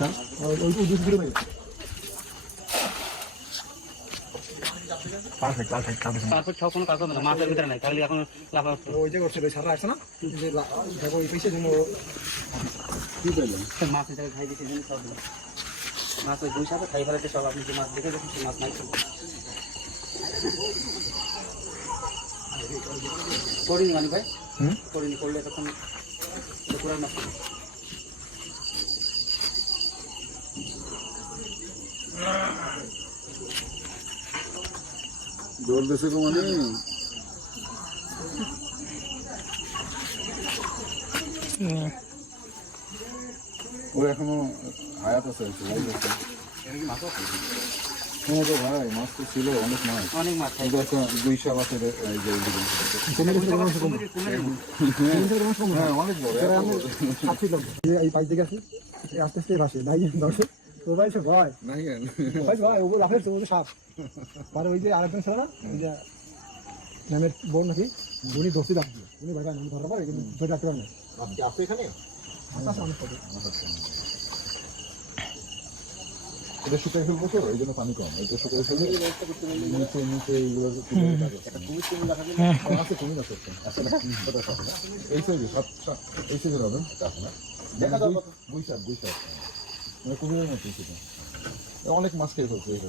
আচ্ছা ওই 2 কিলো ভাই পারফেক্ট সব কোনো কাজ হবে না মাছের ভিতরে নাই তাহলে এখন লাফা ওই যে করছে সারা আসছে না দেখো এই পয়সা জন্য কি বললেন মাছ এটা খাই দিতে দিন সব মাছ ওই 2 সাথে খাই ফেলাতে সব আপনি যে মাছ দেখে দেখুন মাছ নাই করিনি মানে ভাই করিনি করলে তখন পুরাই মাছ জোর দেশে তো মানে ও এখনো হায়াত আছে ভাই মাছ তো ছিল অনেক মাছ আছে অনেক বড় এই পাইতে গেছে আস্তে আস্তে ভাসে নাই দর্শক তো ভাই সে ভয় নাই ভাই ওগুলো রাফের তো সাপ পরে ওই যে আরেকজন ছিল না ওই যে নামের বোন নাকি উনি দোষী লাগবে উনি ভাই আমি ধরতে পারে কিন্তু ধরে রাখতে পারে না আপনি আছে এখানে এটা শুকাই ফেলবো তো এই জন্য পানি কম এটা শুকাই ফেলবে নিচে নিচে এইগুলো আছে কুমির আছে এই সাইজে এই সাইজের হবে দেখা যাবে 2 সাত কুমিরের মতো অনেক মাছ খেয়ে ফেলছে